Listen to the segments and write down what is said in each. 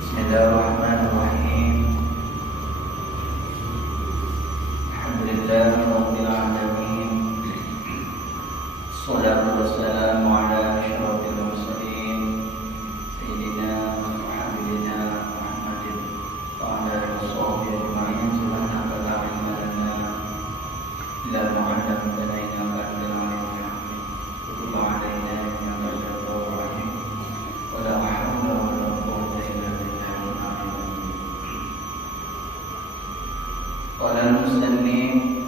Bismillahirrahmanirrahim. Alhamdulillahirabbil alamin. Shalatu wassalamu ala asyrofil mursalin sayyidina wa habibina Muhammadin wa ala alihi washabbihi ajma'in. Subhanaka la ilma lana illa ma 'allamtana innaka antal alimul hakim. Tub 'alaina innaka antat tawwabur rahim. Wa la hawla wa la quwwata illa billah. Qala al-musannif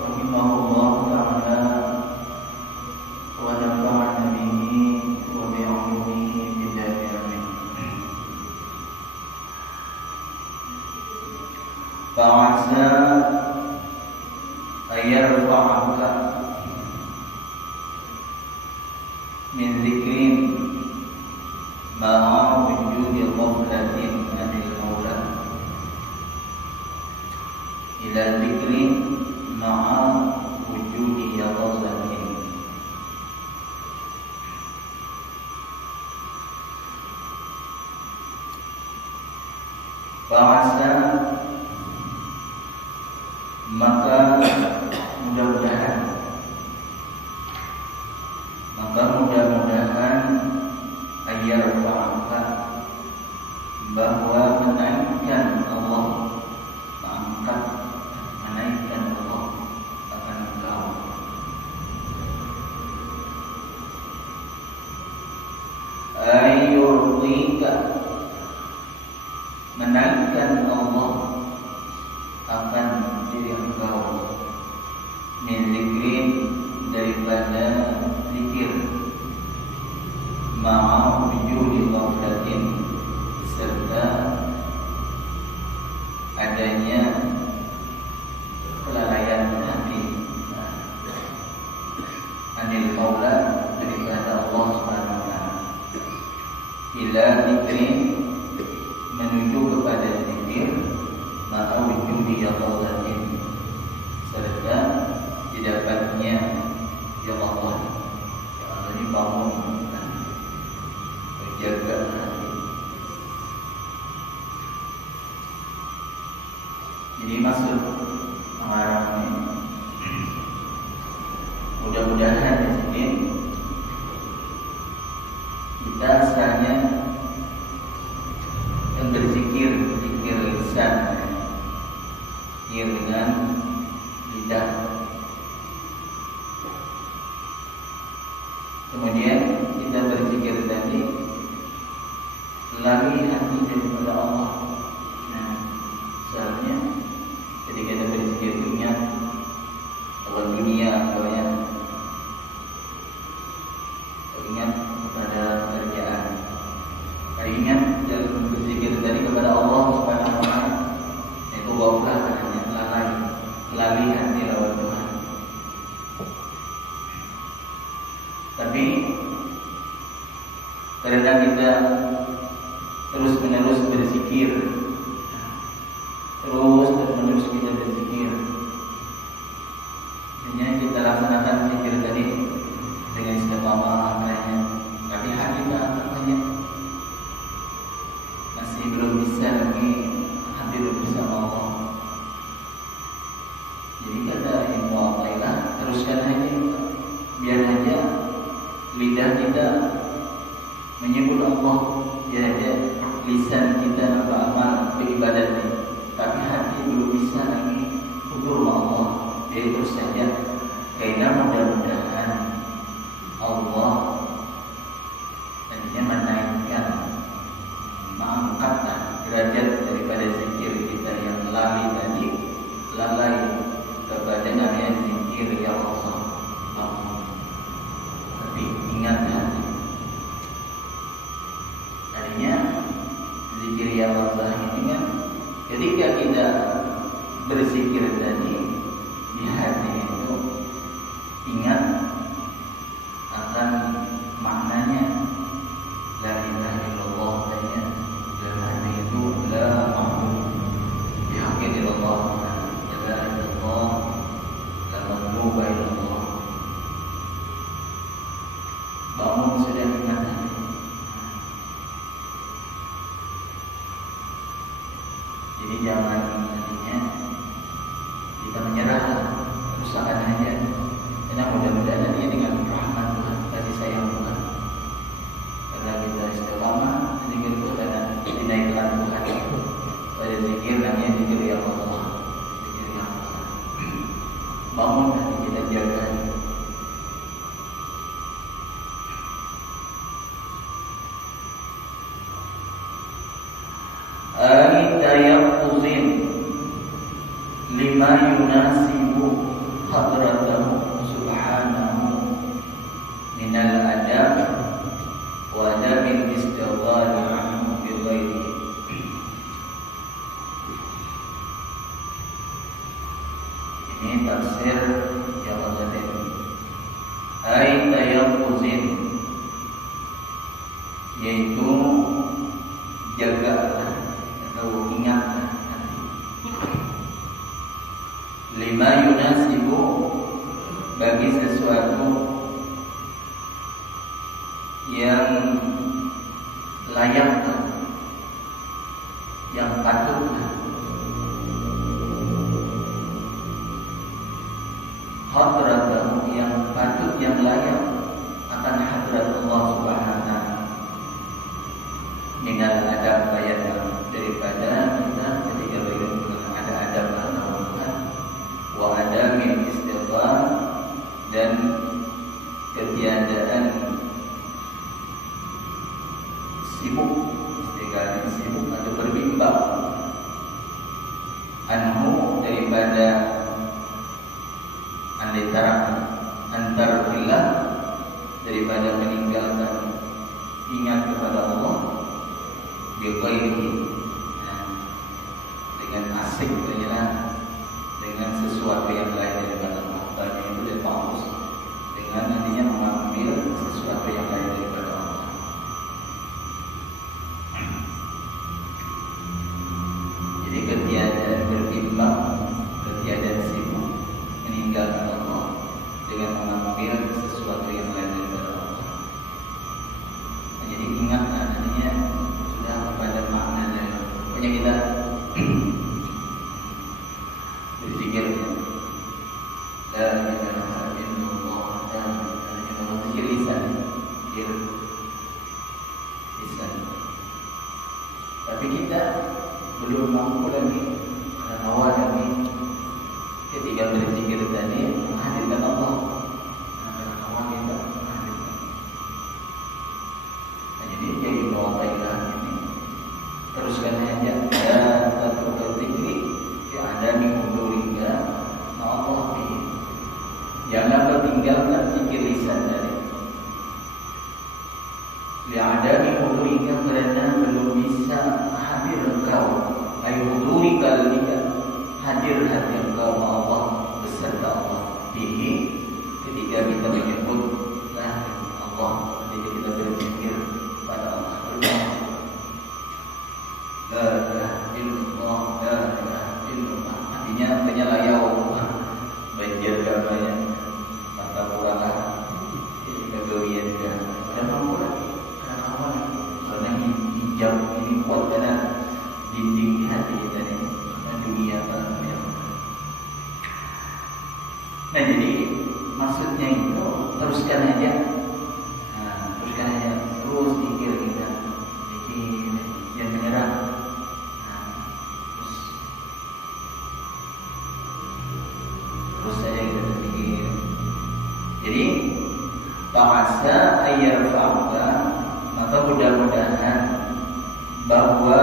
rahimahullah ta'ala wa nafa'ana bihi wa bi'ulumihi fid dharain. Fa'asa ayyarfa'aka min dzikrin ma'a wujudi ghaflatin anil maula ila dzikrin ma'a wujudi yaqazatin. Fa'asa maka mudah-mudahan ayyarfa'aka bahwa menaikkan Allah, mengangkat, menaikkan Allah akan engkau. Ayyurqika, menaikkan Allah akan diri engkau, min zikrin, daripada zikir, ma'a wujudi ghaflatin, serta adanya kelalaian hati, anil maula, daripada Allah Subhanahu wa ta'ala, ila zikrin, menuju kepada zikir, ma'a wujudi yaqazatin, serta didapatnya yaqazah. Yaqazah ini bangun, berjaga hati. Jadi maksud mengarang ini, mudah-mudahan di sini kita asalnya yang berzikir, zikir lisan, zikir dengan lidah. Kemudian kita berzikir tadi lari hati daripada Allah. Nah, seharusnya ketika kita berzikir ingat kalau dunia, ingat kepada kerjaan, ingat dalam berzikir tadi kepada Allah Subhanahu wa ta'ala, itu ghaflah, lalai hati lawan Tuhan. Tapi karena kita terus-menerus berzikir, terus-menerus kita berzikir, hanya kita laksanakan zikir tadi dengan istiqamah kayaknya, tapi hati kita banyak masih belum bisa lagi hampir bersama Allah. Jadi kata Ibnu Athaillah, teruskan aja, biar aja lidah kita menyebut Allah, biar aja lisan kita beramal beribadat ini, tapi hati belum bisa lagi hubur sama Allah. Jadi terus saja, karena mudah-mudahan Allah tadinya menaikkan, mengangkat derajat daripada zikir kita yang lalai kepada namanya zikir ya Allah. bangun hati kita, jaga. Ayatayaquzin lima yunasibu hadratahu subhanahu minal adab wa adabil istighfari anhu bi ghairi. Ini tafsir yang Jalalain. Ayatayaquzin, yaitu jagalah atau ingatlah hati. Lima yunasibu, bagi sesuatu yang layak, yang patut, hadratahu, yang patut, yang layak akan hadrat Allah Subhanahu wa ta'ala. Minal adab, bayar daripada kita ketika bagaimana ada adab atau wa adamin istighfar, dan ketiadaan sibuk, istilahnya sibuk atau berbimbang anhu, daripada antar fillah, daripada meninggalkan ingat kepada Allah bi-ghairihi, dengan asik dengan sesuatu yang lain daripada Allah. Banyak itu dia fokus dengan nantinya mengambil sesuatu yang lain daripada Allah. Jadi ketiadaan berbimbang, ketiadaan sibuk meninggalkan Allah dengan mengambil sesuatu yang lain daripada Allah. Jadi ingatlah nantinya sudah pada maknanya. Pokoknya kita berzikir, la ilaha illallah, la ilaha illallah, zikir lisan, zikir lisan. Tapi kita belum mampu lagi, awal lagi ketika berzikir tadi menghadirkan Allah. Awal kita menghadirkan. Jadi jadi bawa baiklah ini. Teruskan aja. Satu berzikir, ada mengundurika Allah bi. Jangan tertinggalkan zikir lisan tadi. Ada mengundurika kerana belum bisa hadir engkau. Ayu hudurika lika, hadir hati engkau Allah beserta Allah. Bihi, ketika kita menyebut Allah, ketika kita berzikir pada Allah. La ilaha illallah, la ilaha illallah. Artinya penyelayau banjir banyak mata kurang kegawian ke dan mampu lagi karena kawan karena hijab ini kuat karena dinding di hati kita ini dunia banyak. Nah jadi maksudnya itu teruskan aja, teruskan aja, terus zikir kita, zikir yang menyerang. Terus saja kita berpikir. Jadi ta'asa ayyarfa'uka, maka mudah-mudahan bahwa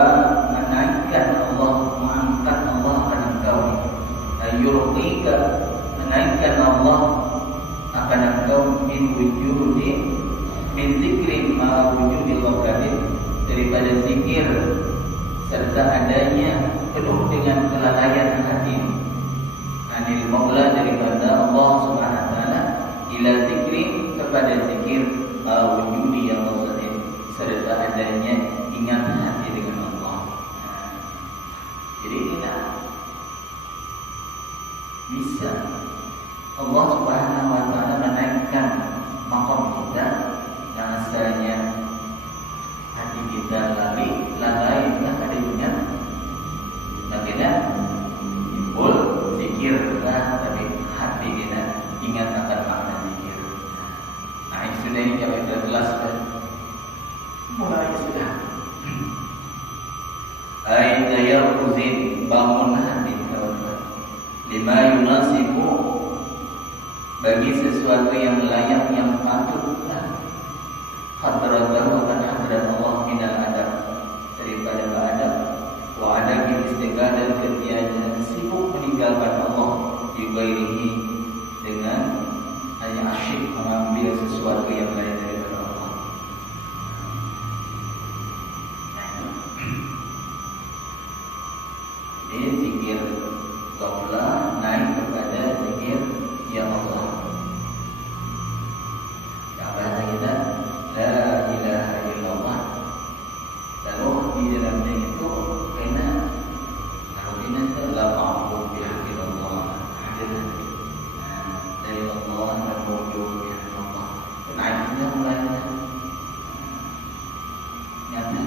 menaikkan Allah, mengangkat Allah akan engkau, ayyurqika, menaikkan Allah akan engkau min wujudi, min zikrin ma wujudil waqadin, daripada zikir serta adanya penuh dengan kelalaian hati, anil maula, daripada Allah Subhanahu wa ta'ala, ila zikrin, kepada zikir wujudi yang waqadin, serta adanya ingat hati dengan Allah. Jadi kita bisa Allah Subhanahu wa ta'ala menaikkan maqam kita yang asalnya hati kita lalai, ada ingat, akhirnya timbul zikir, tapi hati kita ingat akan makna zikir. Nah ini sudah, ini kalau kita jelaskan mulai sudah. Ayatayaquzin, bangun hati kawan. Lima yunasibu, bagi sesuatu yang layak, yang patutlah hadratahu dan hadrat Allah minal adab, daripada beradab, wa adabil istighfar, dan ketiadaan sibuk meninggalkan Allah yugairihi, dengan hanya asyik mengambil sesuatu yang lain daripada Allah. Ini zikir ghaflah naik kepada zikir ya Allah. Yang bahasa kita la ilaha illallah. Lalu di dalamnya itu kena la ma'bud bihaqqillah. La ilallah dan mawjud bihaqqillah. Naiknya mulainya nyata.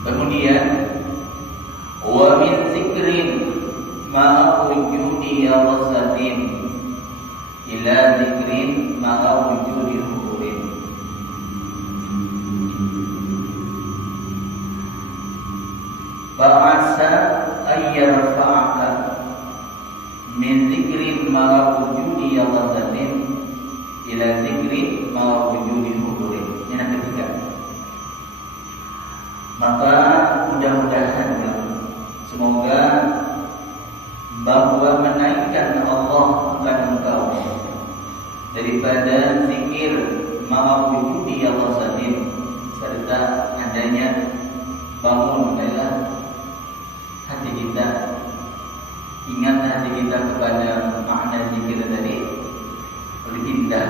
Kemudian wa min zikrin ma'a wujudi yawasatin ila zikrin ma'a wujudi hudurin. Ba'asa ayyarfa'aka min zikrin ma'a wujudi yawasatin ila zikrin ma'a wujudi hudurin. Ini yang ketiga. Maka mudah-mudahan semoga bahwa menaikkan Allah akan engkau daripada zikir ma'wujudi Allah satin, serta adanya bangun dalam hati kita, ingat hati kita kepada makna zikir tadi, berpindah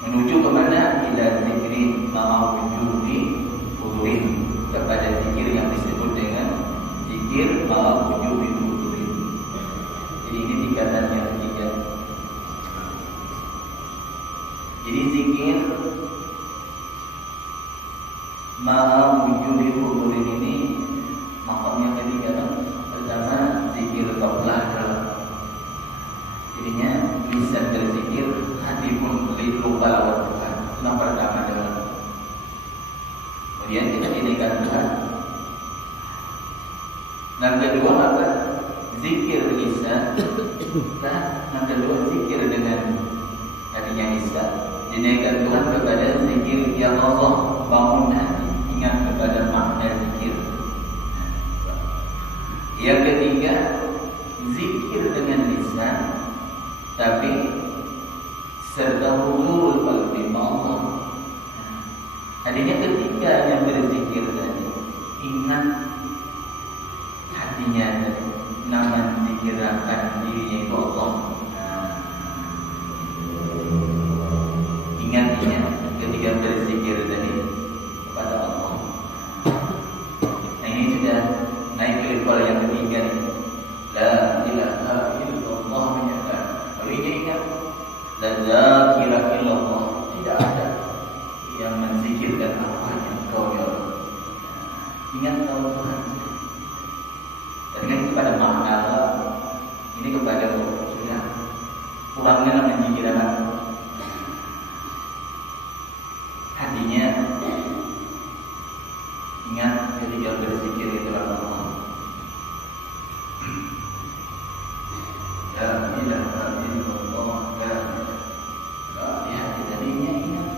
menuju kepada ila zikri ma'wujudi hudurin, kepada zikir yang disebut dengan zikir ma'wujudi hudurin. Jadi ini tingkatan yang ketiga. Jadi zikir ma'wujudi hudurin ini makamnya ketiga. Pertama zikir ghaflah, jadinya lisan berzikir, hati pun lupa lawan Tuhan. Yang pertama adalah kemudian kita dinaikkan Tuhan. Yang kedua apa? Zikir lisan. Dan yang kedua zikir dengan hatinya lisan. Dinaikkan Tuhan kepada zikir ya Allah, bangun hati, ingat kepada makna zikir. Yang ketiga zikir dengan lisan, tapi serta huzurul qalbi Allah. Adanya ketika yang berzikir tadi, ingat hatinya tadi, nama dikirakan dirinya itu Allah. Ingatnya ketika berzikir tadi kepada Allah. Nah, ini sudah naik ke level yang ketiga nih. La ilaha illallah menyatakan. Kalau ini ingat, la dzakira illallah, tidak ada yang menzikirkan apa yang kau ya Allah. Ingat kau Tuhan. Dan kan kepada makna Allah, ini kepada sudah kurangnya menzikirkan hatinya. Ingat ketika berzikir itu Allah. La ilaha illallah, ya tadinya ingat.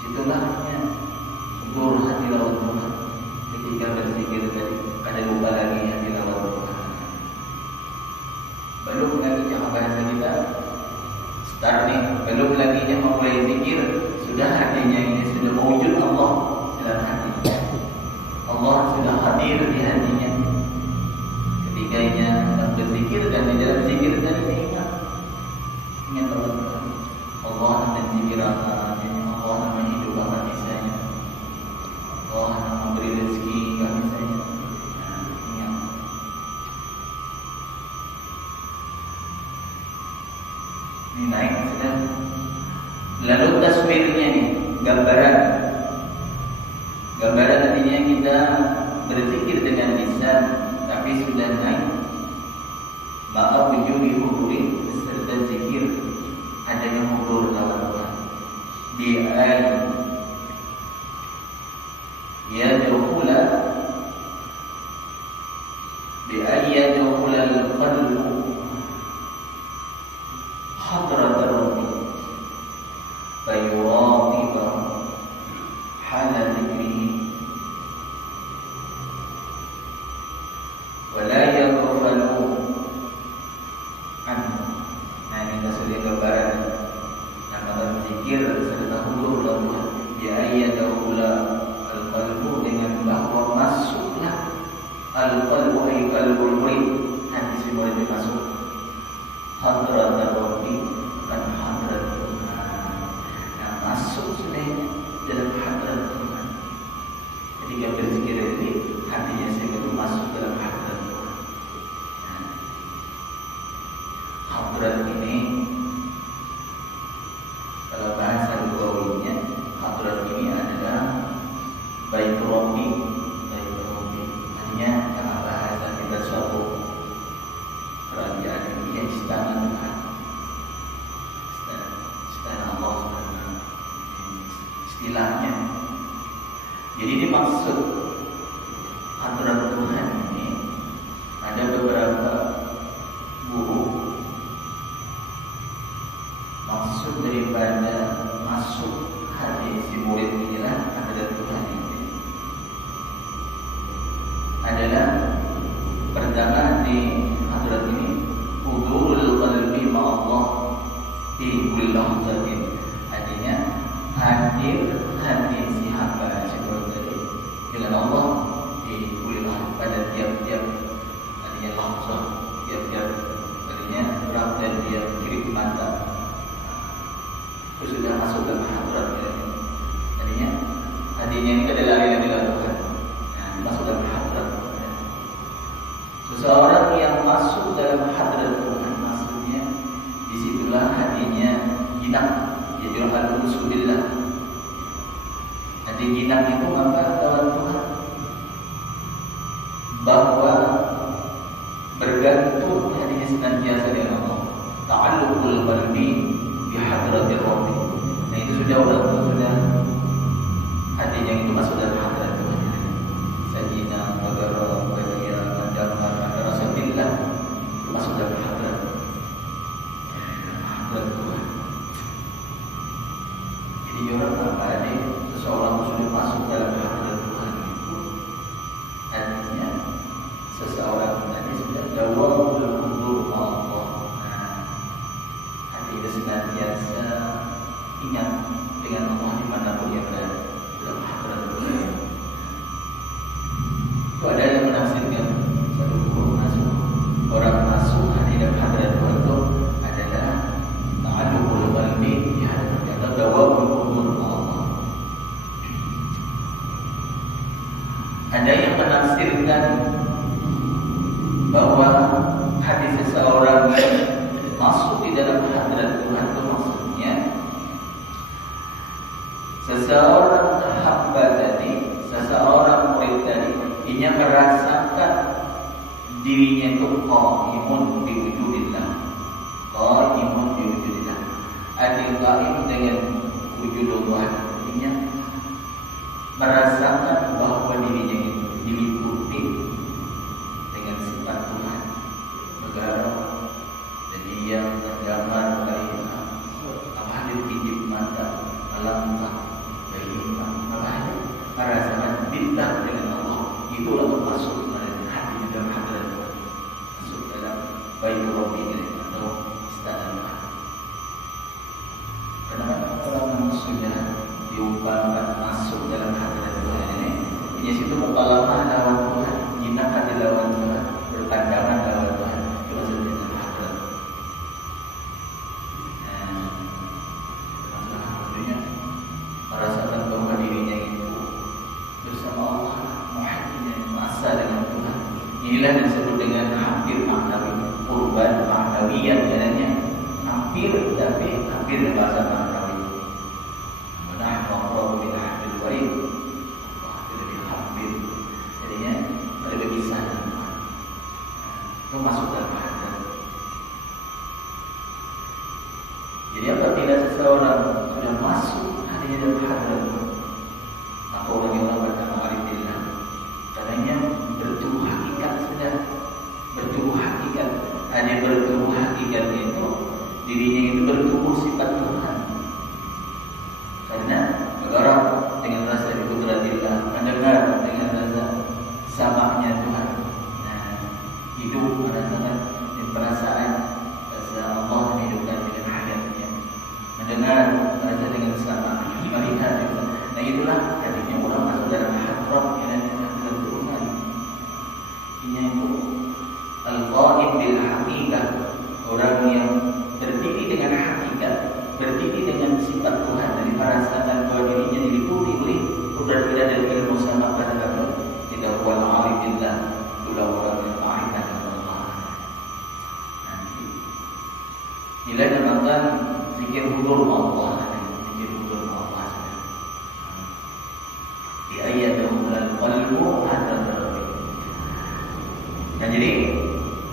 Situlahnya seluruh hati lawan Tuhan. Ketika berzikir tadi, ada lupa lagi hati lawan Tuhan. Belum lagi yang bahasa kita start nih, belum lagi yang memulai zikir, sudah hatinya ini sudah mewujud Allah dalam hatinya. Allah sudah hadir di hatinya. Ketikanya sedang berzikir dan di dalam zikir tadi ingat Allah. Allah dan zikir Allah yang menghidupkan misalnya. Allah yang memberi rezeki kami saya. Ingat. Ini naik sudah. Lalu tasbirnya nih, gambaran. Gambaran tadinya kita berzikir dengan lisan, tapi sudah naik. Maka wujudi hudurin serta zikir adanya hudur lawan Tuhan. Di ayat ya dukhula Al-qalbu ay qalbul murid, hati si murid itu masuk hadrat Rabbi, bukan hadrat Tuhan. Nah, masuk sudah dalam hadrat Tuhan. Ketika berzikir ini hatinya itu masuk dalam hadrat Tuhan. Nah, hadrat ini kalau bahasa lugawinya, hadrat ini adalah baitur Rabbi, baitur Rabbi. Artinya kalau bahasa kita suatu kerajaan ini istana Tuhan, istana Allah Subhanahu, istilahnya. Jadi dimaksud hadrat Tuhan ini ada beberapa guru. Maksud daripada masuk hati si murid inilah hadrat Tuhan ini adalah pertama di hadrat ini hudurul qalbi ma'allah fi kulli lahzatin. Artinya hadir hati si hamba dengan Allah di kulli lahzah, pada tiap-tiap artinya lahzah, tiap-tiap artinya berat dan dia kiri mata itu sudah masuk dalam hadrat. Artinya hatinya ini adalah dengan Tuhan. Nah, masuk dalam hadrat. Seseorang yang masuk dalam hadrat Tuhan, maksudnya disitulah hatinya jinak. Jadi orang al-Subbillah. Hati jinak itu maka lawan Tuhan, bahwa bergantung hatinya senantiasa dengan Allah. Ta'alluqul qalbi bi hadratir Rabbi. Nah, itu sudah orang itu sudah hatinya itu masuk dalam hadrat Tuhan. Sajina, bagara, bagia, madamar, rasulillah itu masuk dalam hadrat Tuhan. Jadi orang apa ini? Seseorang sudah masuk dalam hadrat Tuhan itu artinya seseorang tadi sudah dawamul hudur Allah. Hati itu senantiasa ingat dengan Allah dimanapun yang berada dalam hadrat Tuhan. Itu ada yang menafsirkan satu guru masuk, orang masuk hati dalam hadrat Tuhan itu adalah ta'alluqul qalbi di hadrat atau dawamul hudur Allah. Ada yang menafsirkan bahwa hati seseorang masuk di dalam hadrat Tuhan itu maksudnya seseorang hamba tadi, seseorang murid tadi, ia merasakan dirinya itu qaimun bi wujudillah. Qaimun bi wujudillah. Artinya qaim dengan wujudullah, artinya merasakan bahwa dirinya itu diliputi dengan sifat Tuhan. Negara dan dia tergambar dari apa hadir kijib mata alam tak dari apa hadir merasakan bintang dengan Allah. Itulah masuk dalam hati dalam hadrat Tuhan, masuk dalam baitur Rabbi atau istana Tuhan. Karena orang yang sudah diumpamakan masuk dalam hadrat Tuhan ini situ mukalamah lawan Tuhan, jinak hati lawan Tuhan, berpandangan lawan Tuhan. Itu maksudnya dalam hadrat. Alhamdulillah merasakan bahwa dirinya itu bersama Allah, muhaddinya masa dengan Tuhan. Inilah yang disebut dengan hampir maknawi, kurban maknawiyat adanya. Hampir tapi hampir dalam bahasa maknawi. Nah, Allah bin habil warid. Allah lebih hampir. Jadinya lebih bisa dengan Tuhan. Itu masuk dalam hadrat. Jadi apabila seseorang sudah masuk hatinya dalam hadrat Tuhan, maka orang yang bernama arifillah, katanya bertumbuh hakikat sudah bertumbuh hakikat. Hanya bertumbuh hakikat itu dirinya itu bertumbuh sifat Tuhan. Karena bergerak dengan rasa diputratillah, mendengar dengan rasa samanya Tuhan. Nah, hidup merasakan perasaan rasa Allah menghidupkan dengan hayatnya. Mendengar rasa dengan sama, melihat dengan amalan zikir hudur Allah, zikir hudur Allah. Di ayat al qalbu hatta terbi. Nah, jadi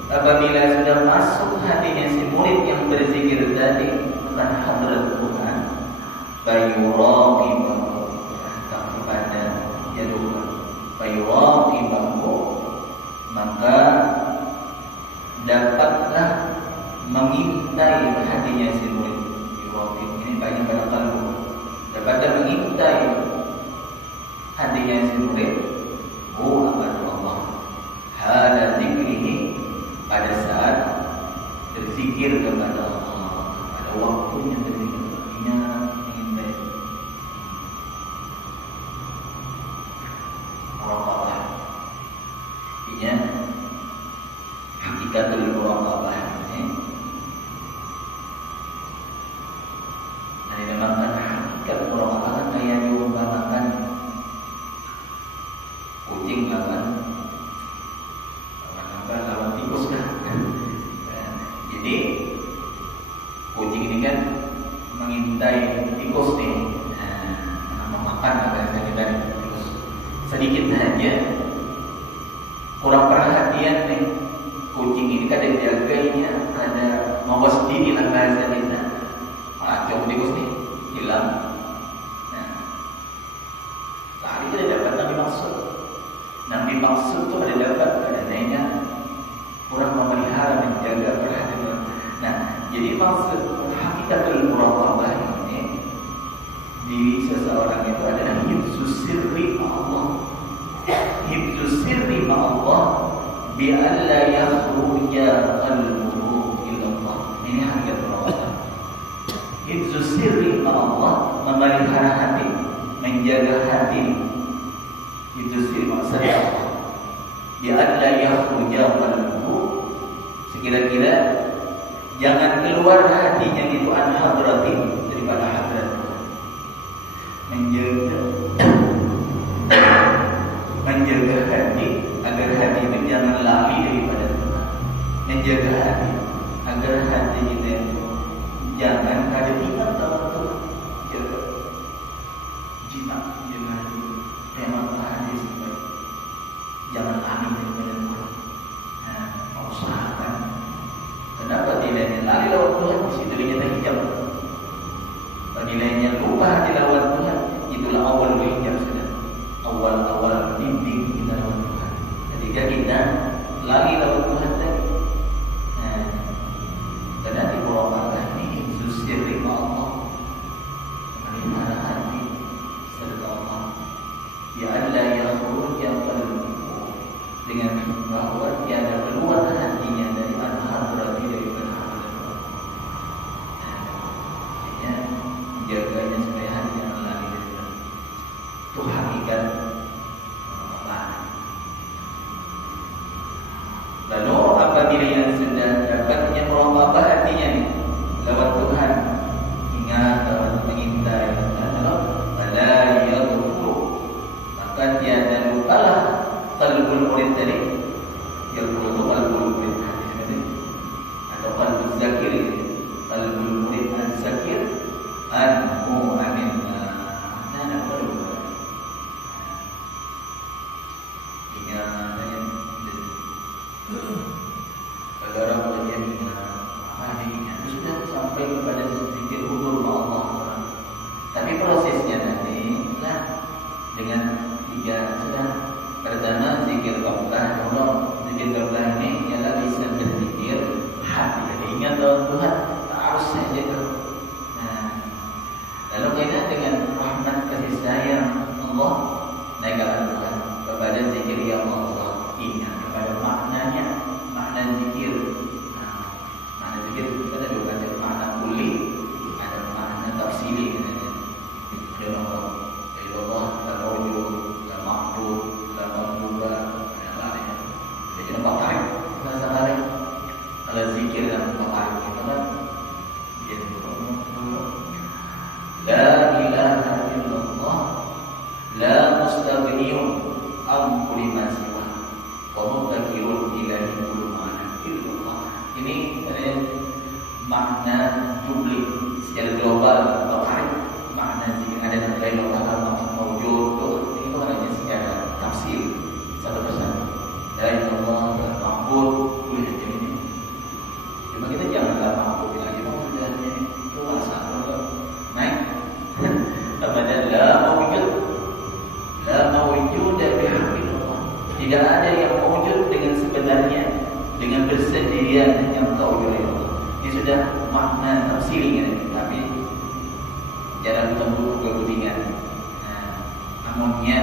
apabila sudah masuk hatinya si murid yang berzikir tadi tentang hadrat Tuhan, fayuraqibahu, tak kepada jadul fayuraqibahu, maka dapatlah mengintai hatinya si murid. Yuraqib ini banyak pada qalbu, dapatlah mengintai hatinya si murid. Oh, Allah hada zikrihi, pada saat berzikir kepada Allah, pada waktunya berzikir, mengintai muraqabah. Artinya hakikatul muraqabah ini dinamakan hakikat muraqabah, kan kayak diumpamakan kucing lawan tikus kan. Jadi kucing ini kan mengintai tikus nih, memakan apa yang kita tikus. Sedikit saja kurang perhatian nih, kucing ini kadang jaganya, ada mawas diri lah bahasa kita. Macam tikus nih hilang. Tadi kita dapat nabi maksud. Nabi maksud itu ada dapat, ada nanya kurang memelihara, menjaga perhatian. Nah, jadi maksud hakikatul muraqabah ini diri seseorang itu adalah hifzus sirri ma'allah. Hifzus sirri ma'allah bi'alla yakhruja qalbuhu ilallah. Ini hakikat muraqabah. Hifzus sirri ma'allah, memelihara hati, menjaga hati. Hifzus sirri ma'allah bi'alla yakhruja qalbuhu, sekira-kira jangan keluar hatinya itu an hadrati, daripada hadrat Tuhan. Menjaga hati agar hati itu jangan lari daripada Tuhan. Menjaga hati agar hati kita itu jangan ada ingat sama Tuhan. Jaga jinak, jaga hati, tema hati sampai jangan lari daripada Tuhan. Usahakan. Kenapa nilainya lari lawan Tuhan? Di situ dia hijab. Nilainya lupa hati lawan Tuhan, itulah awal hijab sudah. Awal bimbing kita lawan Tuhan. Ketika kita lari lawan Tuhan tadi, karena di muraqabah ini hifzus sirri Allah, memelihara hati serta Allah. Ya alla yakhruja qalbuhu, dengan bahwa tiada keluar hatinya dari al-hadrati, dari al-hadrat. Artinya menjaganya supaya hati jangan lari dari itu hakikat apa. Lalu apabila yang sudah dapatnya muraqabah hatinya nih lawan Tuhan, ingat lawan mengintai, pada yadhkuru, maka tiada lupalah qalbul murid tadi, yadhkuru qalbul murid atau qalbul zakir, qalbul murid an zakir anhu aminna. Nah, apa itu? Ingat saya kalau orang belajar ingat, sudah sampai kepada zikir hudur Allah. Tapi prosesnya nanti lah dengan tiga sudah. Pertama zikir qablah. Kalau zikir qablah ini ialah bisa berzikir hati, jadi ingat Tuhan harus saja. Lalu kaitan dengan rahmat kasih sayang Allah, naikkan Tuhan kepada zikir ya Allah, ingat kepada maknanya, makna zikir. Makna zikir kita ada dua macam, makna kulli, ada makna tafsili. Ada Allah, Allah terwujud, la ma'bud, la ma'budah, ada lainnya. Jadi nampak tarik, bahasa Arab. Kalau zikir dan tarik itu kan dia la ilaha illallah, la mustaghniyun am kulli ma siwa, wa mutakirun ilahi kullu ma'ana illallah. Tidak ada yang wujud dengan sebenarnya, dengan bersendirian yang tahu oleh Allah. Ini sudah makna tafsirnya, tapi jangan tunggu keguntingan. Namunnya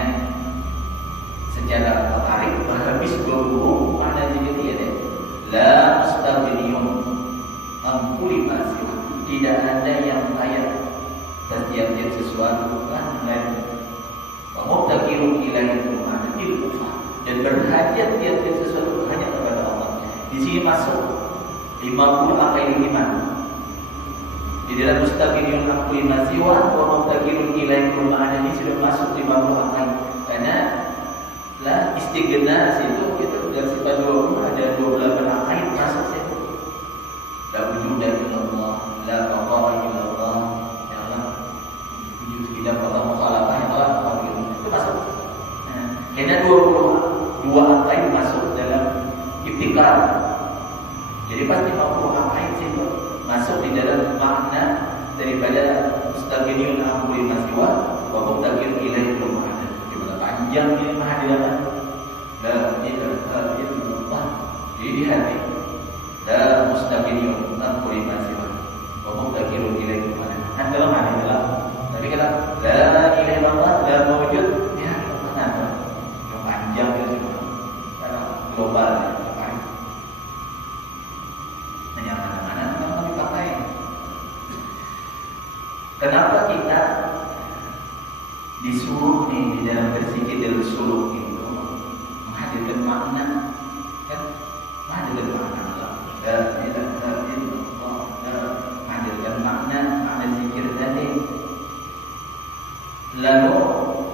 secara tarik berhabis guru makna zikir dia la mustaqbiliyun ampuli masih tidak ada yang layak setiap sesuatu kan lain mengobdakirun ilahi mana ilmufa dan berhajat tiap-tiap sesuatu hanya kepada Allah. Di sini masuk 50 akaidul iman. Di dalam mustaqbiliyun ampuli masih wa mengobdakirun ilahi mana ini sudah masuk 50 akaid. Karena lah istighna situ itu dalam sifat 20 ada 28 akaid masuk situ. La wujuda illallah, la baqa'a illallah, ya Allah. Wujud tidak pada mukhalafah yang Allah itu masuk. Karena 22 akaid masuk dalam ibtikar. Jadi pasti 50 akaid situ masuk di dalam makna daripada mustaqbiliyun ampuli masih wa mubtaqir ilaihi ma'ana. Panjang ini mahadiran la ilaha illallah di hati la mustaqbiliyun ampuli masih wa mubtaqir ilaihi ma'ana. Kan kalau mahadiran tapi kalau la ilaha illallah la mawjud ya apa yang panjang itu semua karena global hanya mana-mana memang kami pakai. Kenapa kita disuruh nih di dalam berzikir dalam suluk itu menghadirkan makna kan menghadirkan makna menghadirkan makna zikir tadi. Lalu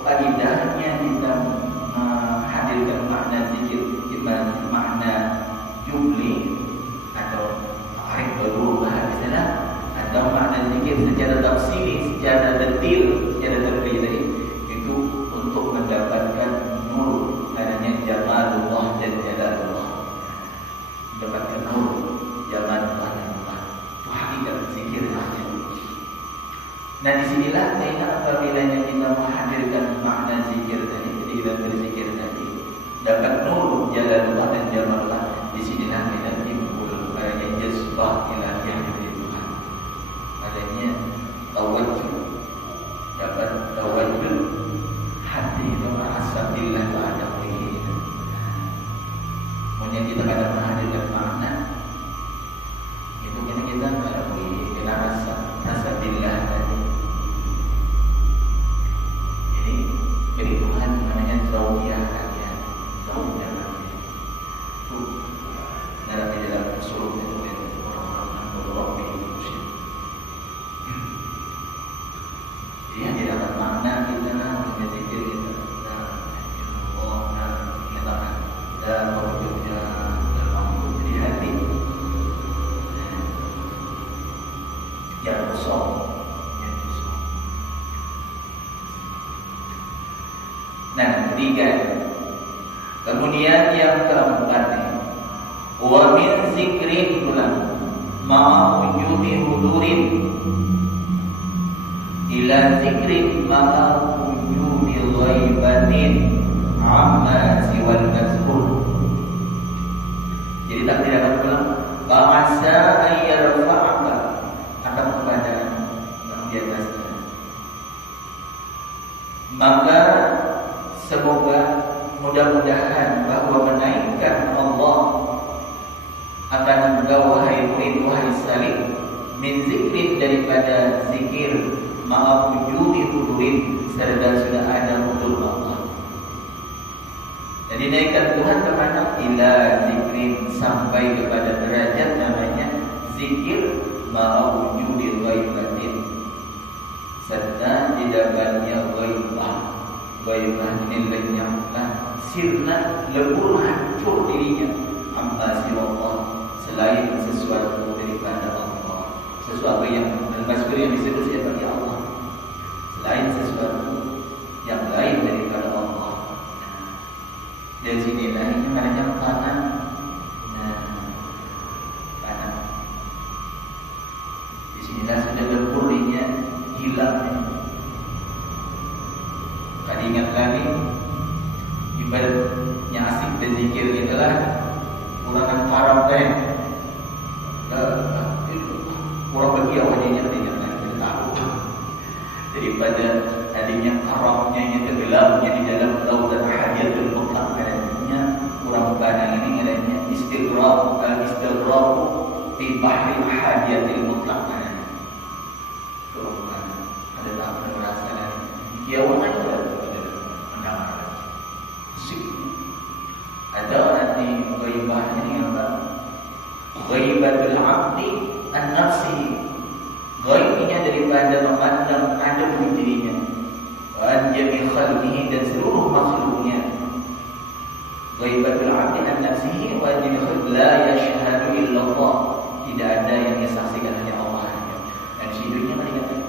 kaidahnya kita menghadirkan makna zikir makna jumli atau arif baru bahasa atau makna zikir secara tafsiri, secara detil, secara terperinci itu untuk mendapatkan nur adanya jamalullah dan jalalullah, mendapatkan nur jamalullah dan Allah. Itu hakikat zikir namanya. Nah disinilah kaitan apabila kita menghadirkan makna zikir tadi, ketika berzikir tadi dapat nur jalalullah dan jamalullah. Disinilah kaitan timbul adanya jazbah ilahiyah dari Tuhan, adanya tawajjuh, dapat tawajjuh hati itu merasa billah ba'da qili. Kemudian kita kadang menghadirkan makna itu kita mengakui, kita rasa billah tadi. Jadi dari Tuhan namanya zawiyah kalian, zawiyah itu dalam usul itu orang-orang berwakil itu. Jadi yang didapat makna kita berzikir kita Allah menyatakan dan wujudnya dalam jadi hati yang kosong. Nah ketiga, kemudian yang keempat wa min zikrin ulang ma'a wujudi hudurin ila zikrin ma'a wujudi ghaibatin amma siwal mazkur. Jadi tak tidak ulang ba'asa ayyarfa'aka atau kepada yang di atasnya, maka semoga mudah-mudahan bahwa menaikkan Allah akan engkau wahai murid wahai salih min zikrin daripada zikir ma'a wujudi hudurin serta sudah ada hudur Allah. Jadi naikkan Tuhan kemana? Ila zikrin sampai kepada derajat namanya zikir ma'a wujudi ghaibatin serta didapatnya ghaibah. Ghaibah ini lenyaplah, sirna lebur hancur dirinya amma siwallah selain sesuatu daripada Allah, sesuatu yang al-mazkur yang disebut sebagai Allah, selain sesuatu yang lain daripada Allah. Dari sinilah ini namanya panah. Panah. Di sinilah sudah leburinya hilang. Tadi ingat lagi ibaratnya Orang Arab kan, orang bagi awalnya tidak tahu. Daripada adanya karamnya yang tenggelamnya di dalam lautan hadiatul mutlaq katanya orang Padang ini katanya istighraq fi bahri hadiatul mutlaq katanya. Orang Padang ada tak merasa dia orang ada mendengar. Ada nanti ghaibahnya ni apa? Ghaibatul abdi an-nafsi. Ghaibnya daripada memandang ada di dirinya. Wa jami khalqihi dan seluruh makhluknya. Ghaibatul abdi an-nafsihi wa jami khalqihi la yashhadu illa Allah. Tidak ada yang disaksikan hanya Allah. Dan syahidnya mereka.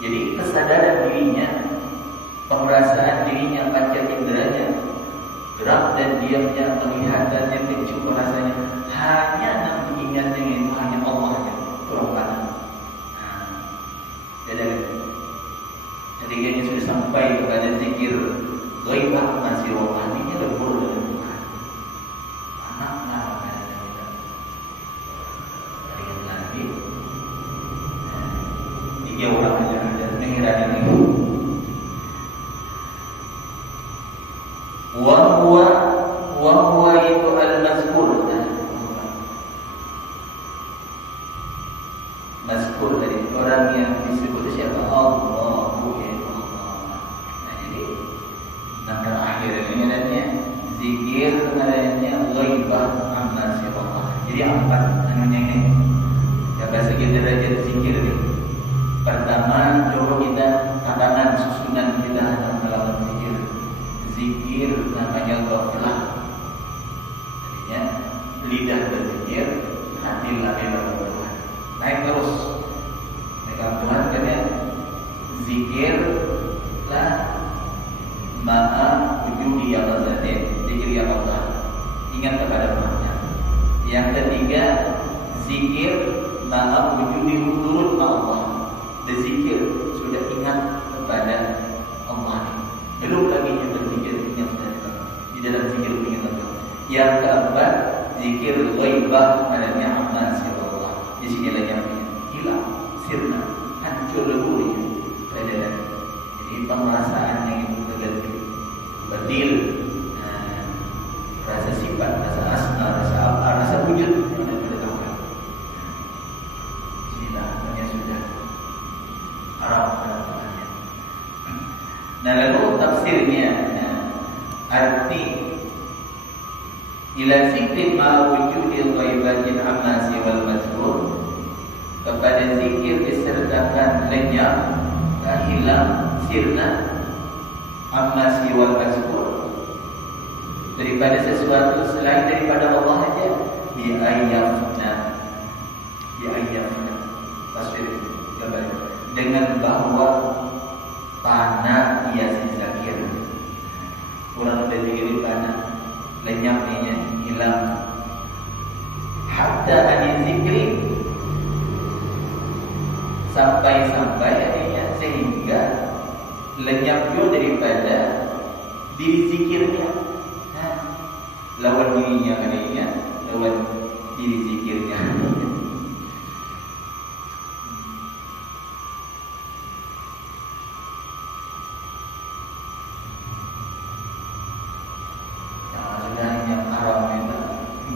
Jadi kesadaran dirinya, pemerasaan dirinya, panca inderanya, gerak dan diamnya, penglihatannya, penciuman rasanya, hanya nanti ingatnya itu hanya Allah saja. Itu apa? Ketika dia sudah sampai kepada zikir ghaibah masih rohaninya lebur dengan Tuhan. Anak-anak ada kita. Dari lagi, tiga orang saja ada mengira ini. Wa itu al-mazkur. Mazkur dari orang yang disebut siapa? Allahu Allah. Nah, jadi yang terakhir ini adanya zikir, adanya ghaibah, amal siapa. Jadi empat anunya ini. Ya bahasa kita derajat zikir ni. Pertama, coba kita tatanan susunan kita dalam melakukan zikir. Zikir namanya ghaflah. Jadinya lidah berzikir, hati lalai berdoa. Naik terus. Mereka Tuhan katanya zikir lah ma'a wujudi ya Allah, zikir ya Allah. Ingat kepada makna. Yang ketiga, zikir ma'a wujudi hudurut Allah. Zikir sudah ingat kepada Allah. Belum lagi yang berzikir ingat kepada di dalam zikir ingat Allah. Yang keempat, zikir ghaibah adanya amal siapa Allah. Di sini lagi yang hilang, sirna, hancur leburnya. Jadi pengerasaan yang itu terganti, badil, rasa sifat, rasa asma, rasa apa, rasa wujud yang ada pada Tuhan. Inilah yang sudah Arab pada Tuhannya. Nah lalu tafsirnya, arti ila zikri ma wujudil ghaibatin amma siwal mazkur, kepada zikir disertakan lenyap, hilang, sirna, amma siwal mazkur, daripada sesuatu selain daripada Allah saja, bi'ayyafna, tasbih gambar dengan bahawa panah ia si zakir. Orang udah zikir panah lenyap ninya, hilang. Hatta adin zikri, sampai-sampai adanya sehingga lenyap juga daripada diri zikirnya. Lawan dirinya adanya, lawan diri zikirnya.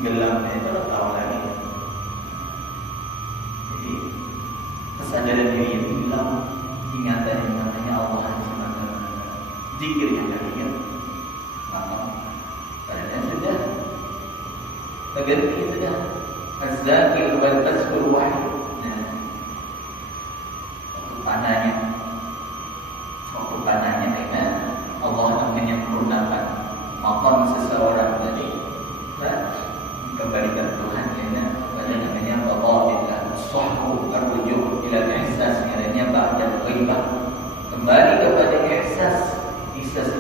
Gelap itu tahu lagi. Jadi kesadaran diri itu hilang, ingatan Allah semata. Zikir yang tadinya padahal sudah terganti sudah. Az-zakir wal tazkur wahid. Waktu panahnya dengan Allah akan menyempurnakan maqam seseorang tadi. Kembalikan Tuhan pada namanya fadhillah as-sahhu ar-ruju' ila al-ihsas, namanya ba'da ghaibah, kembali kepada ihsas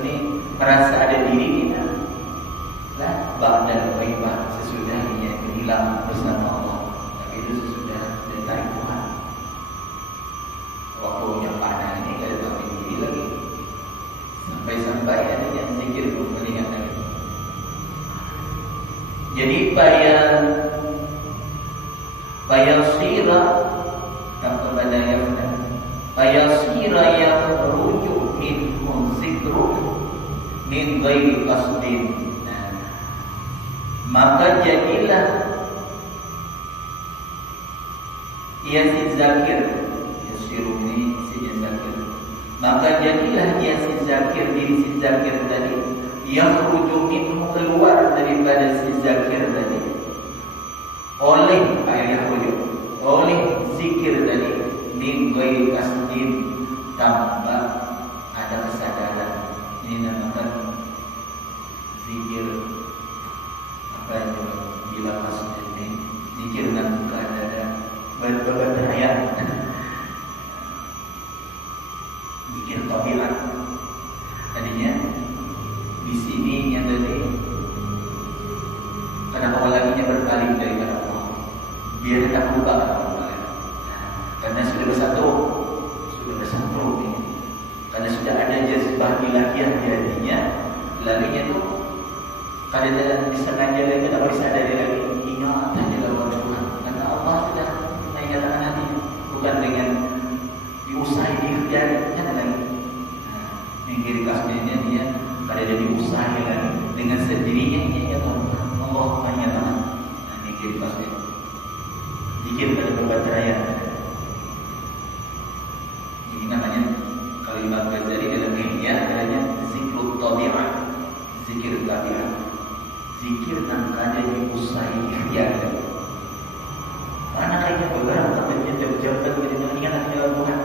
ini merasa ada diri kita lah ba'da ghaibah, sesudahnya hilang bersama Allah, tapi itu sesudah dari Tuhan. Waktunya panah ini kada tahu diri lagi, sampai ada yang zikir pun mengingat lagi. Jadi payasira kepada yafna payasira yakhruju min zikru min ghairi qasdin. Maka jadilah ia si zakir yasiru ini si zakir. Maka jadilah ia si zakir, diri si zakir tadi yang minhu, keluar daripada si zakir tadi oleh oleh zikir tadi min ghairi qasdin, tanpa ada kesadaran. Ini namakan zikir apa itu bila qasdin ini zikir dan bukan ada berbahaya. Zikir tabiat tadinya di sini yang tadi karena apalaginya berpaling daripada Allah, biar tak lupa karena sudah bersatu karena sudah ada jazbah ilahiyah jadinya, lalunya tu kada disengaja lagi, tak boleh disadari lagi, ingat hanya lawan Tuhan karena Allah sudah mengingatkan hati, bukan dengan diusahi dikerjakan kan lagi. Mengkiri kasihnya dia kada ada diusahi lagi, dengan sendirinya ingat Allah mengingatkan. Mengkiri kasih zikir pada berbahagia. Ini namanya kalimat Ghazali dalam Ihya adanya zikrut tabi'ah, zikir tabi'ah, zikir yang kada diusahi ikhtiar. Mana kayaknya beberapa katanya jam-jam kita ingat hati dalam Tuhan.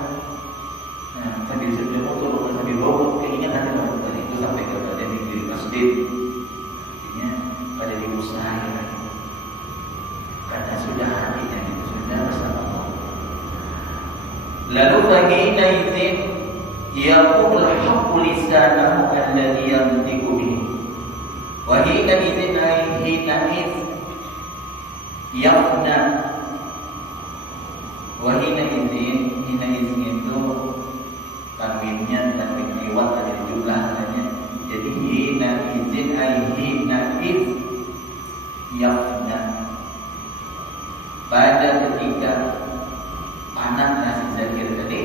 Sambil sebelum motor, sambil bawa keinginan hati dalam Tuhan itu sampai kepada diri kasdid. Artinya kada diusahi lagi. Karena sudah hatinya itu sudah bersama Allah. Lalu fahina izin yaqul haqqu lisanahu alladhi yantiqu bihi. Wa hina izin hina iz yafna. Wa hina izin itu tanwinnya tanwin liwat ada jumlahnya. Jadi hina izin hina iz yafna. Pada ketika panas nasi zakir tadi,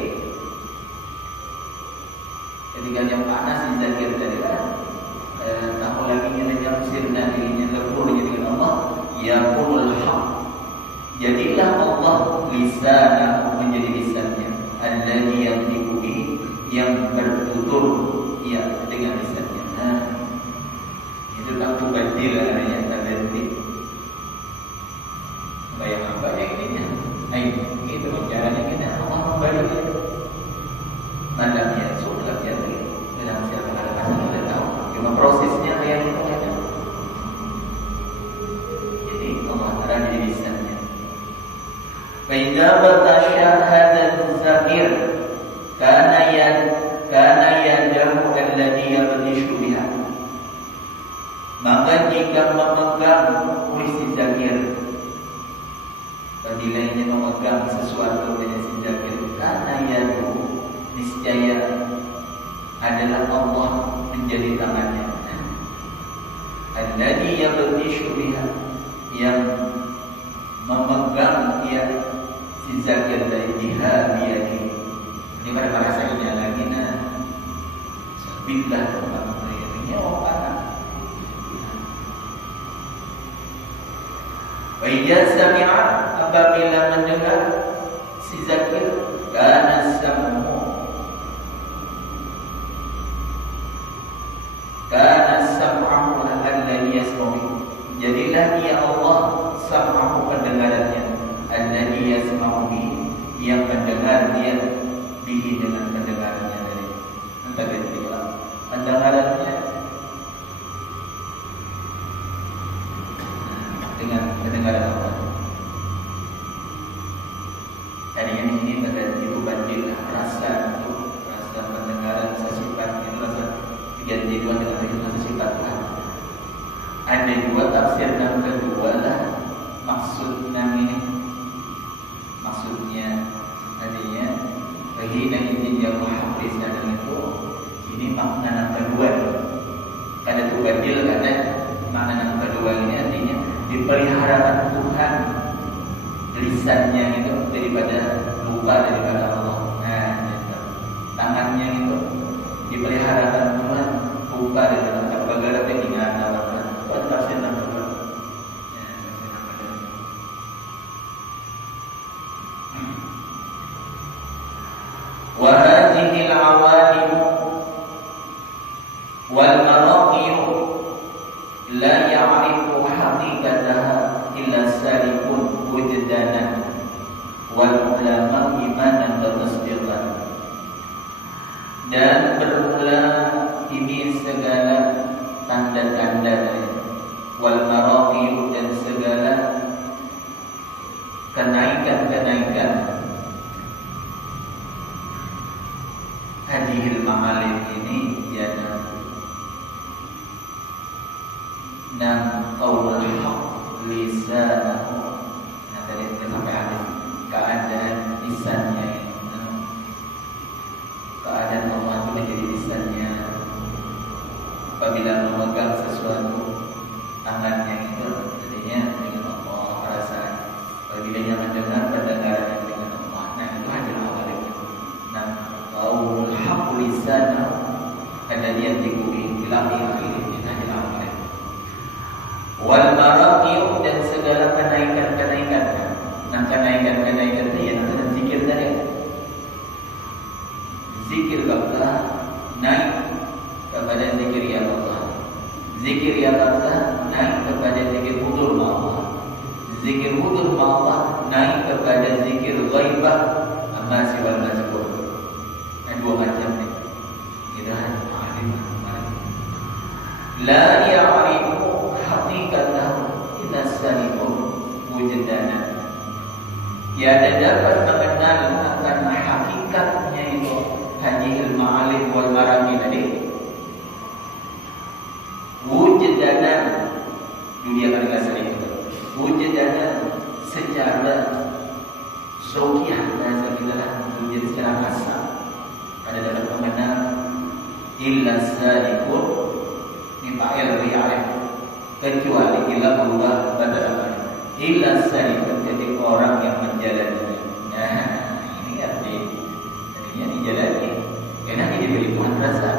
ketika jam panas si zakir tadi kan, tahu lagi yang sirna dirinya lebur dengan Allah, ya qulul haq. Jadilah Allah lisanahu, menjadi lisannya, alladhi yantiqu bihi, yang bertutur ya dengan lisannya. Itu kan tubadil namanya tabadil. Bayang apa yang ini? Itu caranya kita Allah membalik. Mandangnya sudah jadi dalam siapa ada pasal kita tahu. Cuma prosesnya kayak itu aja. Jadi Allah Taala di lisannya. Faida batashahada zakir kana yadahu alladhi yabtishu biha. Maka jika memegang puisi zakir, bila ingin memegang sesuatu dengan si zakir, karena yadu niscaya adalah Allah menjadi tangannya. Alladhi yabtishu biha, yang memegang ia si zakir dari biha biyadi. Ini pada bahasa ini lagi billah tempat ini orang. Wa idza sami'a, apabila mendengar si zakir, kana sam'ahu alladhi yasma'u. Jadilah ia Allah sam'ahu, pendengarannya, alladhi yasma'u bihi, yang mendengar dia bihi, dengan pendengarannya dari entah ketika pendengarannya dengan pendengaran Allah. Tadinya ini pada itu banding rasa untuk rasa pendengaran sesifat itu rasa kejadian dengan rasa sifat Tuhan. Ada dua tafsir, dan kedua lah maksudnya ini. Maksudnya tadinya bagi dan izin yang menghapus dan itu ini makna yang kedua. Kada tu bandil, kada makna yang kedua ini artinya dipelihara Tuhan lisannya itu daripada lupa daripada Allah. Nah, gitu. Tangannya itu dipelihara Tuhan lupa daripada bagaimana pengingat Allah. Kau tetap senang juga. Wa hadhihi al-awalim wal maraqi la ya'rifu haqiqataha illa salikun wujdanan wal ulama imanan wa tasdiqan. Dan bermula ini segala tanda-tanda wal maraqi dan segala kenaikan-kenaikan hadhil ma'alim ini yana nam qaulul haq lisanahu. Nah, tadi kita sampai hadis keadaan lisannya itu, keadaan Allah itu menjadi lisannya apabila memegang sesuatu tangannya itu artinya dengan Allah, perasaan apabila yang mendengar pendengaran dengan Allah. Nah, itu hadil awal itu. Nah, qaulul haq lisanahu ada dia dikubi bilang ini hadil awal. Wal maraqi dan segala kenaikan-kenaikan. Nah, kenaikan-kenaikan itu yang ada zikir tadi. Zikir Allah naik kepada zikir ya Allah. Zikir ya Allah naik kepada zikir hudur Allah. Zikir hudur Allah naik kepada zikir ghaibah amma siwal mazkur. Nah, dua macam ni. Kita ma'rifah. La ya'rifu haqiqatahu illa salikun wujdanan. Tiada dapat mengenal akan hakikatnya itu hadhil ma'alim wal marami tadi. Wujdanan dunia kan asal itu. Wujdanan secara zauqiyah bahasa kita lah, wujud secara kasar. Ada dalam mengenal illa salikun ni fa'il ri'ayah kecuali illa Allah pada apa illa salikun jadi orang yang menjalani. Nah, ini artinya dijalani karena ini diberi Tuhan rasa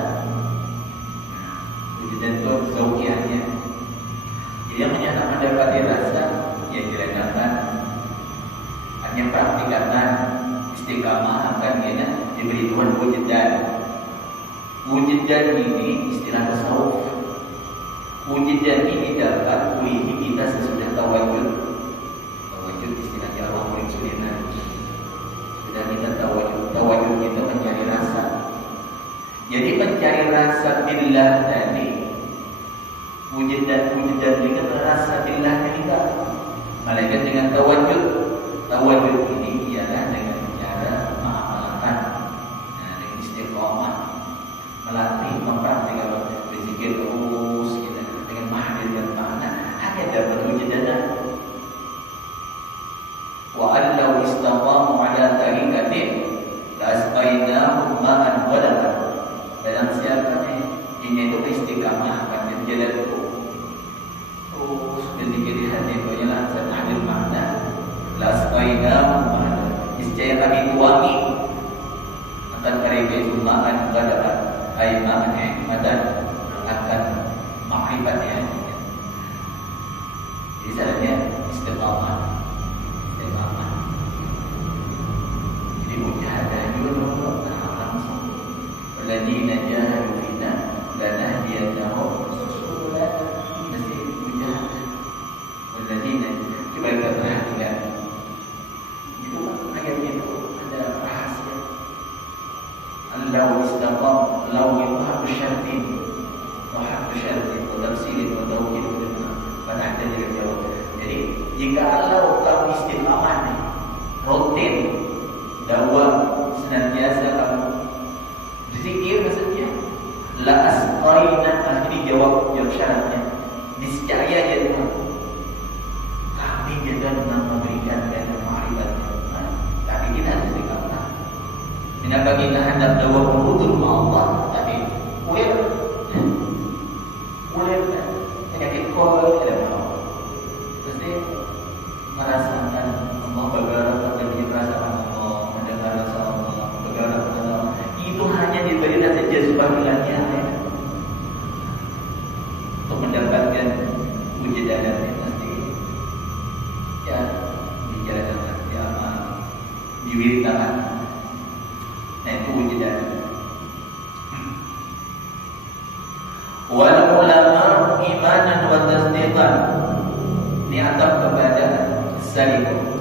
dan Tuhan zauqiyahnya. Jadi yang menyatakan mendapati rasa ya jalankan hanya praktikkan istiqamah akan ya diberi Tuhan wujdan. Wujdan ini istilah tasawuf. Wujdan ini dapat pulih kita sesudah tawajud. Tawajud istilahnya Allah murid sunnah. Sudah kita tawajud kita mencari rasa. Jadi mencari rasa billah tadi. Wujdan ini kan rasa billah kita. Malaikat dengan tawajud. Tawajud ini ialah dengan cara mengamalkan dengan istiqamah, melatih, mempraktikkan berzikir terus kita dengan menghadirkan makna hanya dapat wujudana. Wa allau istaqamu ala tariqatin la asqainahum ma'an ghadaqa. Dalam siapa ini itu istiqamah akan berjalan terus berzikir di hati itu ialah hadir makna la asqainahum ma'an. Niscaya kami tuangi akan mereka itu ma'an ghadaqa. Ay ma'an hikmatan akan ma'rifatnya. Jadi salahnya istiqamah. Jadi mujahadah juga langsung. Walladzina jahadu fina lanahdiyannahum subulana. Mesti mujahadah. Walladzina coba kita perhatikan. Itu ayat itu ada rahasia. Allahu istaqam law yuhab syartin wa hab syartin wa tafsilin wa tawhid pada ada jawab. Jadi jika Allah kamu istiqamah nih, rutin dawam senantiasa kamu berzikir maksudnya la asqaina ini jawab syaratnya niscaya ya Tuhan kami juga memberikan dan ma'rifatnya. Tapi kita harus istiqamah. Kenapa kita hendak dawam berhudur sama Allah? Tapi penyakit kol ada mau. Terus diberitakan. Nah itu wujudan. Wal ulama imanan wa tasdiqan. Ini atap kepada salibun.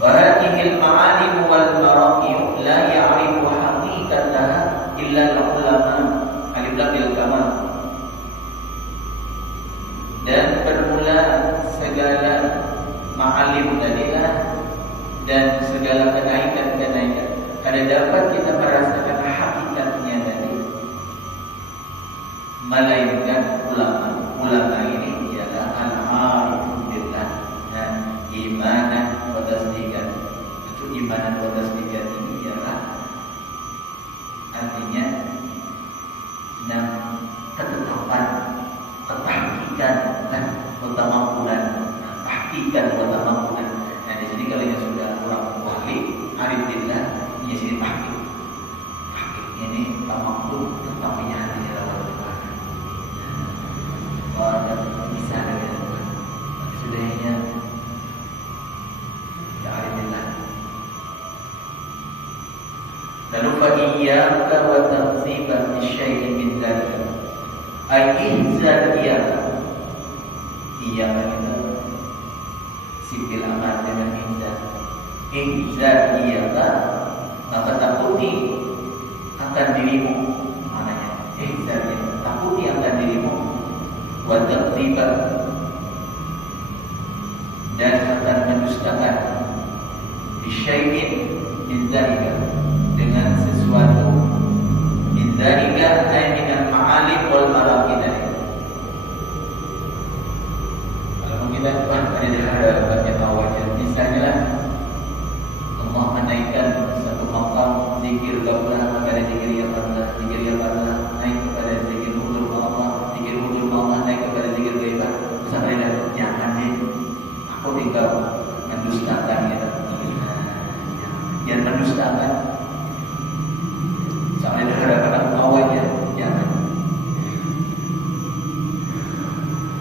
Wa hadhihi al-ma'alim wal maraqi la ya'rifu haqiqataha illa al-ulama. Alif lam bil kamal. Dan bermula segala ma'alim tadilah dan segala kenaikan-kenaikan ada dapat kita merasakan hakikatnya tadi, melainkan ulama ini ialah al-arifun billah. Nah, imanan wa tasdiqan. Itu imanan wa tasdiqan ini ialah artinya ketetapan, ketahqiqan dan ketamampunan. Tahqiqan wa tamampunan. Nah, di sini kalau yang sudah orang wali arif billah ini sini tahqiq. Tahqiq ini tamampun tetapinya hatinya lawan Tuhan. Dan bisa dengan Tuhan. Sudahnya ya arif billah. Lalu fa iyyaka wa tanziba bi syai'in min dzalika. Ai ihzar iyyaka. Iyyaka kita sipil amat dengan ihzar iyyaka, maka takuti akan dirimu. Maknanya ihzar iyyaka, takuti akan dirimu. Wa takdziba, dan akan mendustakan bisyai'in min dzalika, dengan sesuatu min dzalika ay min al-ma'alim wal maraqid. Kalau kita ada banyak wajah, misalnya Allah menaikkan satu maqam zikir qabla kepada zikir yang pada, zikir yang pada naik kepada zikir hudur Allah, zikir hudur Allah naik kepada zikir ghaibah. Sampai dah jangan aku tinggal mendustakan kita. Yang mendustakan sampai dah hadapan awalnya jangan.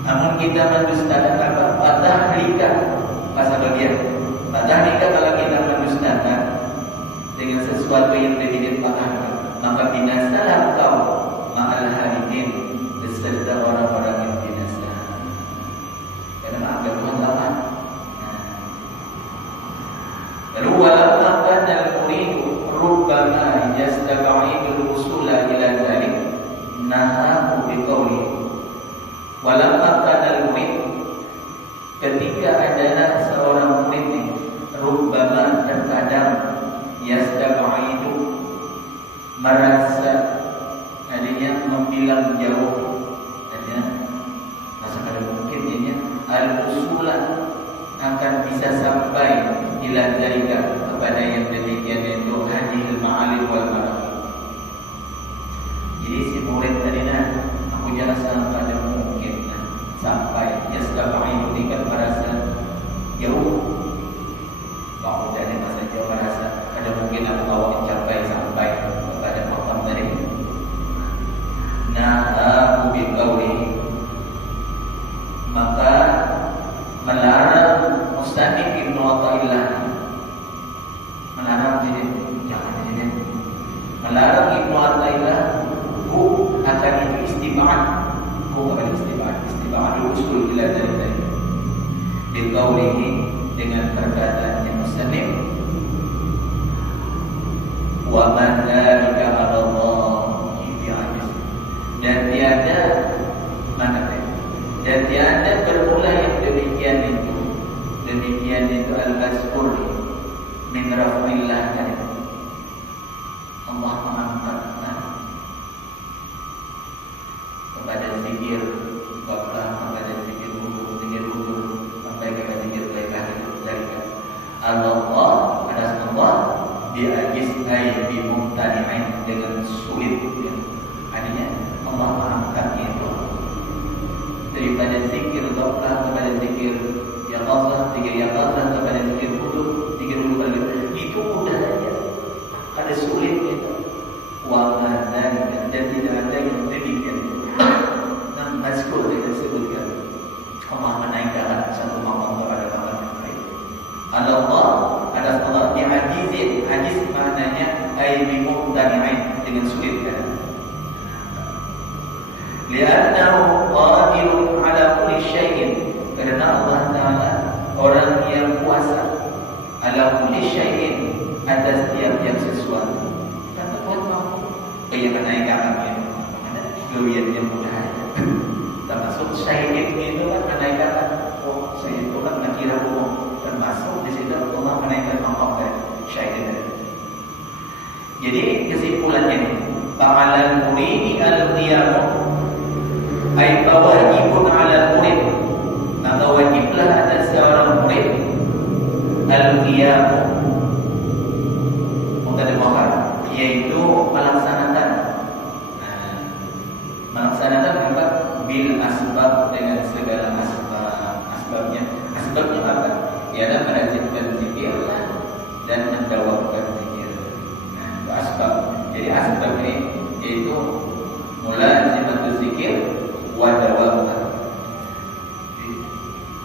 Namun kita mendustakan apa? Patahlika pasal bagian. Patahlika kalau kita mendustakan dengan sesuatu yang lebih dipatahkan, maka binasalah kau ma'al halikin, beserta orang-orang yang binasa. Karena maafkan Tuhan lawan. Lalu walau akan al-muridu rubbama yastaba'idul usula ila dzalik nahahu biqawli. Walau akan al-murid, ketika adalah seorang murid ini rubbama, terkadang yastab'idu, merasa adanya membilang jauh, adanya masa pada mungkin ini al-usulah akan bisa sampai ila dzalika, kepada yang demikian itu hadhil ma'alil wal maraqib. Jadi si murid tadi aku rasa pada mungkin sampai yastab'idu, tingkat merasa jauh. Kalau dari masa jauh merasa ada mungkin aku bawa mencapai sampai kepada maqam tadi. Nah, biqauli, maka melarang Mustannif Ibnu Athaillah, melarang jangan melarang Ibnu Athaillah akan itu istibad, kepada istibad usul ila dzalika biqaulihi, dengan perkataannya Mustannif, wa man dzalika 'ala Allah bi'ajiz, dan tiada bermula yang demikian itu al-mazkur min raf'illah, Allah mengangkatkan kepada zikir qabla, kepada zikir wudu sampai kepada zikir ghaibah itu dari Allah, pada Allah bi'ajiz ay bi mumtani'in, dengan sulit ya. Artinya Allah mengangkat itu daripada zikir qabla kepada zikir yaqadzah, zikir yaqadzah kepada zikir wudu kepada itu mudah saja, ada sulitnya. Wa dzalika, dan tidak ada yang demikian. Nah, mazkur yang disebutkan Allah menaikkan satu maqam kepada maqam yang lain. Allah, ada ay bimumtani'in, dengan sulit kan. Li'annahu qadirun ala kulli syai'in, karena Allah Ta'ala orang yang kuasa ala kulli syai'in, atas tiap-tiap sesuatu. Kata Tuhan mampu kayak menaikkan gawian yang mudah. Termasuk syai'in itu kan menaikkan. Oh, saya itu kan nakira umum, termasuk di situ Allah menaikkan maqam dan syai'in. Jadi kesimpulannya ini, ta'alal muridi al-qiyamu ay wajibun 'ala murid, maka wajiblah atas seorang murid al-qiyamu, mutadabbar, yaitu melaksanakan apa? Bil asbab, dengan segala asbabnya. Asbabnya apa? Ialah merajinkan zikir dan mendawamkan zikir. Nah, asbab. Jadi asbab ini yaitu mulazimatu zikir wa dawamkan.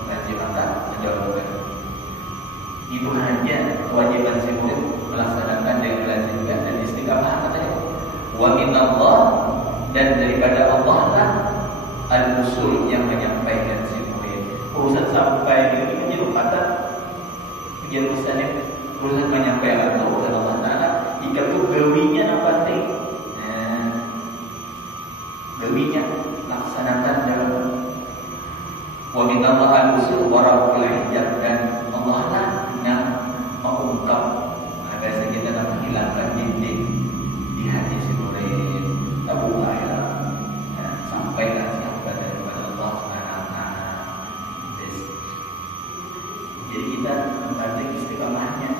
Mulazimatan, mendawamkan. Itu hanya kewajiban si murid melaksanakan dengan melazimkan dan istiqamah katanya. Wa minallah, dan daripada Allah lah al-usul, yang menyampaikan si murid. Urusan sampai itu menjadi kata menjadi urusan menyampaikan Allah, urusan Allah Ta'ala. Jika itu gawinya yang penting, gawinya laksanakan dalam wa minallah al-usul wa rabbul hijab, dan Allah lah yang mengungkap biasa kita nak menghilangkan dinding di hati si murid. Abu Hurairah sampaikan siapa daripada Allah Subhanahu Wa Taala. Jadi kita memperhatikan istiqamahnya.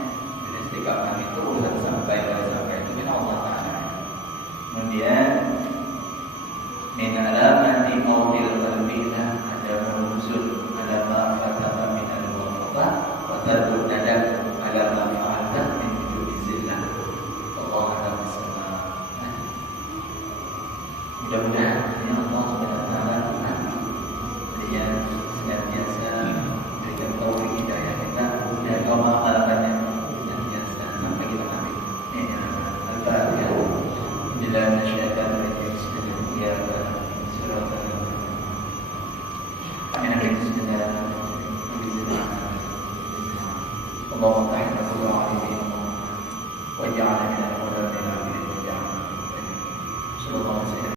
Dan istiqamah itu urusan sampai itu kan Allah Taala. Kemudian min alamati mautil qalbi ada menuzul ala ma fataka min al-wafah wa tadud nadam ala ma fa'alta min wujudi zillah. Allah akan bersama. Mudah-mudahan ya Allah Subhanahu wa taala Tuhan dia senantiasa berikan taufik hidayah kita dan kau mengamalkannya senantiasa sampai kita nanti. Ini adalah al-Fatihah. Bila syaitan rajim bismillah ya suratul Amin. Bismillah. Allahumma tahna kullu alimin wa ja'alna min al-hudamin wa ja'alna sallallahu alaihi wasallam.